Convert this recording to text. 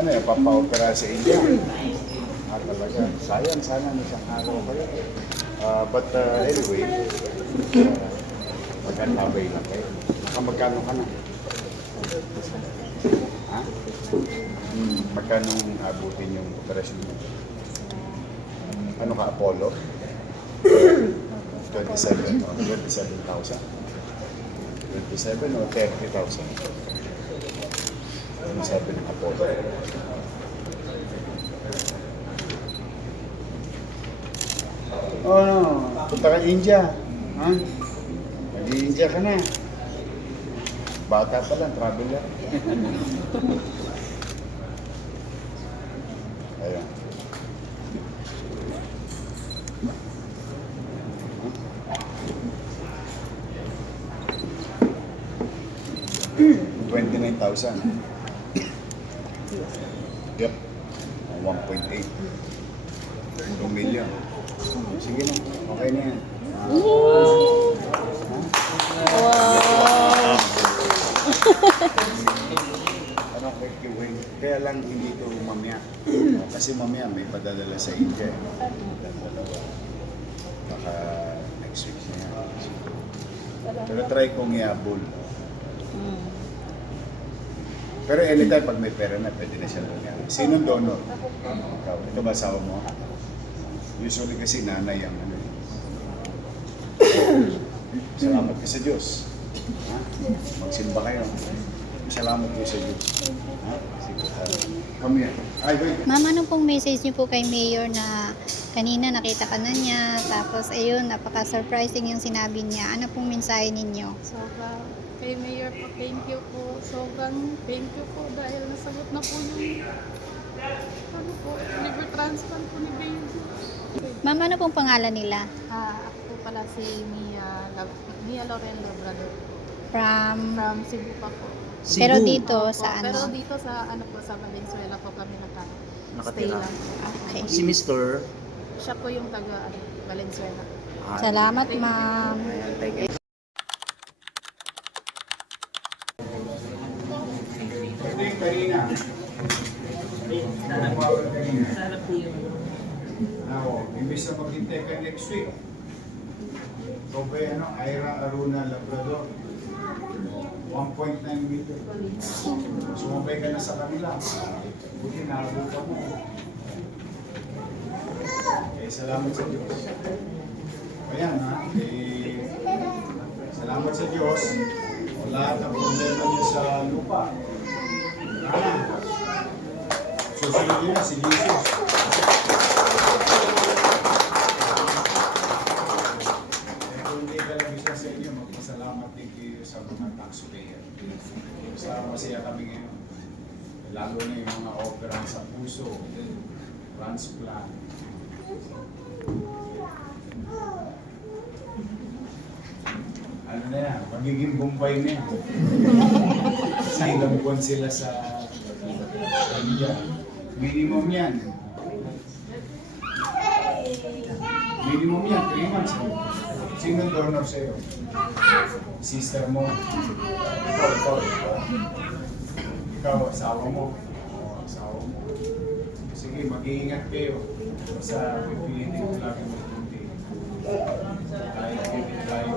Ano yan, papaopera sa India? Talaga. Sayang, sana isang araw kayo. But anyway, magandabay lang kayo. Nakamagkano ka na? Ha? Magkano abutin yung operasyon mo? Ano ka, Apollo? 27,000? 27 o 30,000? Ano sabi ng Apollo? Oh, no. Punta ka India. Ha? Mag-i-India ka na. Bata pa lang, traveler. Ayan. $29,000. Yep. 1.8. 2 million. Sige na. Okay na yan. Wow! Ano kay kaya lang hindi ito mamaya. Kasi mamaya may padadala sa India. Baka next week na yan. Pero try kong i-abol. Pero anytime pag may pera na, pwede na siya doon. Sinong donor? Ikaw. Ito ba asawa mo? Usually kasi nanay ang ano. Salamat ka sa Diyos. Ha? Magsimba kayo. Salamat kayo sa Diyos. Ha? Sige. Come here. Ay, wait. Ma'am, ano pong message niyo po kay Mayor na kanina nakita ka na niya, tapos ayun, napaka-surprising yung sinabi niya. Ano pong mensahe ninyo? Sobrang kay Mayor po, thank you po. Sobrang thank you po dahil nasagot na po yung ano po, liver transplant po ni Baby. Ma'am, ano pong pangalan nila? Ako po pala si Mia Laurel Labrador From from Cebu pa po. Pero dito Opo, sa Pero ano? dito sa ano po sa Valenzuela po kami stay Nakatira. lang po. Okay. Si Mr. Siya po yung taga Valenzuela. Salamat, ma'am. Pwede yung kanina. Tumawag kanina. Ako, imbis na maghintay ka next week. Ikaw ba ano, Ira Aruna Labrador. 1.9 meter. Sumabay ka na sa kanila. Buti nakabuka mo. Salamat sa Diyos. Ayan ha. Salamat sa Diyos. Lahat ang problema niya sa lupa. Susunod niya si Jesus. Kung hindi ka lang isa sa inyo, magpasalamat din kayo sa mga taxpayer. Sa masaya kami ngayon. Lalo na yung mga opera sa puso, transplant. Ano na yan, magiging Bombay na yan. Sa ilang buwan sila sa India. Minimum yan. Minimum yan, 3 months. Sino donor sa'yo? Sister mo? Ikaw. Ikaw, asawa mo? Oo, asawa mo. Sige, mag-iingat kayo. Basta pipilitin ko lagi mag-tunti. Tayo,